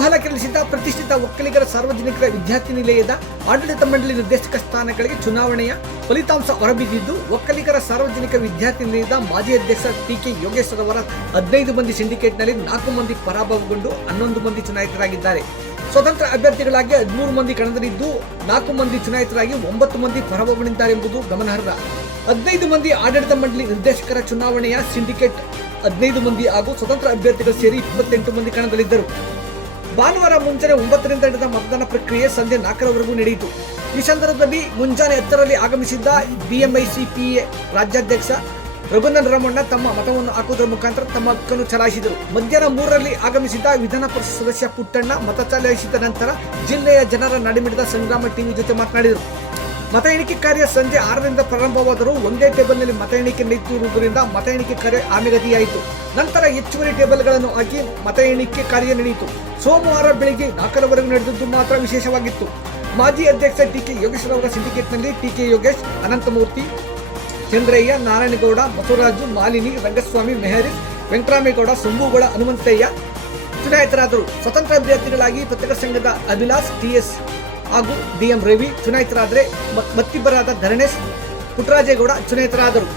ಕುತೂಹಲ ಕೆರಳಿಸಿದ ಪ್ರತಿಷ್ಠಿತ ಒಕ್ಕಲಿಗರ ಸಾರ್ವಜನಿಕರ ವಿದ್ಯಾರ್ಥಿ ನಿಲಯದ ಆಡಳಿತ ಮಂಡಳಿ ನಿರ್ದೇಶಕ ಸ್ಥಾನಗಳಿಗೆ ಚುನಾವಣೆಯ ಫಲಿತಾಂಶ ಹೊರಬಿದ್ದಿದ್ದು, ಒಕ್ಕಲಿಗರ ಸಾರ್ವಜನಿಕ ವಿದ್ಯಾರ್ಥಿ ನಿಲಯದ ಮಾಜಿ ಅಧ್ಯಕ್ಷ ಟಿ.ಕೆ. ಯೋಗೇಶ್ ರವರ 15 ಮಂದಿ ಸಿಂಡಿಕೇಟ್ನಲ್ಲಿ 4 ಮಂದಿ ಪರಾಭವಗೊಂಡು 11 ಮಂದಿ ಚುನಾಯಿತರಾಗಿದ್ದಾರೆ. ಸ್ವತಂತ್ರ ಅಭ್ಯರ್ಥಿಗಳಾಗಿ 13 ಮಂದಿ ಕಣದಲ್ಲಿದ್ದು 4 ಮಂದಿ ಚುನಾಯಿತರಾಗಿ 9 ಮಂದಿ ಪರಾಭವಗೊಂಡಿದ್ದಾರೆಂಬುದು ಗಮನಾರ್ಹ. 15 ಮಂದಿ ಆಡಳಿತ ಮಂಡಳಿ ನಿರ್ದೇಶಕರ ಚುನಾವಣೆಯ ಸಿಂಡಿಕೇಟ್ 15 ಮಂದಿ ಹಾಗೂ ಸ್ವತಂತ್ರ ಅಭ್ಯರ್ಥಿಗಳು ಸೇರಿ 28 ಮಂದಿ ಕಣದಲ್ಲಿದ್ದರು. ಭಾನುವಾರ ಮುಂಜಾನೆ 9ರಿಂದ ನಡೆದ ಮತದಾನ ಪ್ರಕ್ರಿಯೆ ಸಂಜೆ 4ರವರೆಗೂ ನಡೆಯಿತು. ಈ ಸಂದರ್ಭದಲ್ಲಿ ಮುಂಜಾನೆ 10ರಲ್ಲಿ ಆಗಮಿಸಿದ್ದ BMICPA ರಾಜ್ಯಾಧ್ಯಕ್ಷ ರಘುನಂದನ್ ರಾಮಣ್ಣ ತಮ್ಮ ಮತವನ್ನು ಹಾಕುವುದರ ಮುಖಾಂತರ ತಮ್ಮ ಹಕ್ಕನ್ನು ಚಲಾಯಿಸಿದರು. ಮಧ್ಯಾಹ್ನ 3ರಲ್ಲಿ ಆಗಮಿಸಿದ ವಿಧಾನ ಪರಿಷತ್ ಸದಸ್ಯ ಪುಟ್ಟಣ್ಣ ಮತ ಚಲಾಯಿಸಿದ ನಂತರ ಜಿಲ್ಲೆಯ ಜನರ ನಾಡಿಮಿಡಿದ ಸಂಗ್ರಾಮ ಟಿವಿ ಜೊತೆ ಮಾತನಾಡಿದರು. ಮತ ಎಣಿಕೆ ಕಾರ್ಯ ಸಂಜೆ 6ರಿಂದ ಪ್ರಾರಂಭವಾದರೂ ಒಂದೇ ಟೇಬಲ್ನಲ್ಲಿ ಮತ ಎಣಿಕೆ ನಡೆಯುತ್ತಿರುವುದರಿಂದ ಮತ ಎಣಿಕೆ ಕಾರ್ಯ ಆಮೆಗತಿಯಾಯಿತು. ನಂತರ ಹೆಚ್ಚುವರಿ ಟೇಬಲ್ಗಳನ್ನು ಹಾಕಿ ಮತ ಎಣಿಕೆ ಕಾರ್ಯ ನಡೆಯಿತು. ಸೋಮವಾರ ಬೆಳಗ್ಗೆ 4ರವರೆಗೂ ನಡೆದದ್ದು ಮಾತ್ರ ವಿಶೇಷವಾಗಿತ್ತು. ಮಾಜಿ ಅಧ್ಯಕ್ಷ ಟಿ.ಕೆ. ಯೋಗೇಶ್ ರವರ ಸಿಂಡಿಕೇಟ್ನಲ್ಲಿ ಟಿ.ಕೆ. ಯೋಗೇಶ್, ಅನಂತಮೂರ್ತಿ, ಚಂದ್ರಯ್ಯ, ನಾರಾಯಣಗೌಡ, ಬಸವರಾಜು, ಮಾಲಿನಿ, ರಂಗಸ್ವಾಮಿ, ಮೆಹರಿಸ್, ವೆಂಕಟರಾಮೇಗೌಡ, ಸಂಭುಗೌಡ, ಹನುಮಂತಯ್ಯ ಚುನಾಯಿತರಾದರು. ಸ್ವತಂತ್ರ ಅಭ್ಯರ್ಥಿಗಳಾಗಿ ಪತ್ರಕರ್ತರ ಸಂಘದ ಅಭಿಲಾಷ್ ಟಿ.ಎಸ್. ಹಾಗೂ ಡಿ.ಎಂ. ರವಿ ಚುನಾಯಿತರಾದರೆ ಮತ್ತಿಬ್ಬರಾದ ಧರಣೇಶ್, ಪುಟ್ಟರಾಜೇಗೌಡ ಚುನಾಯಿತರಾದರು.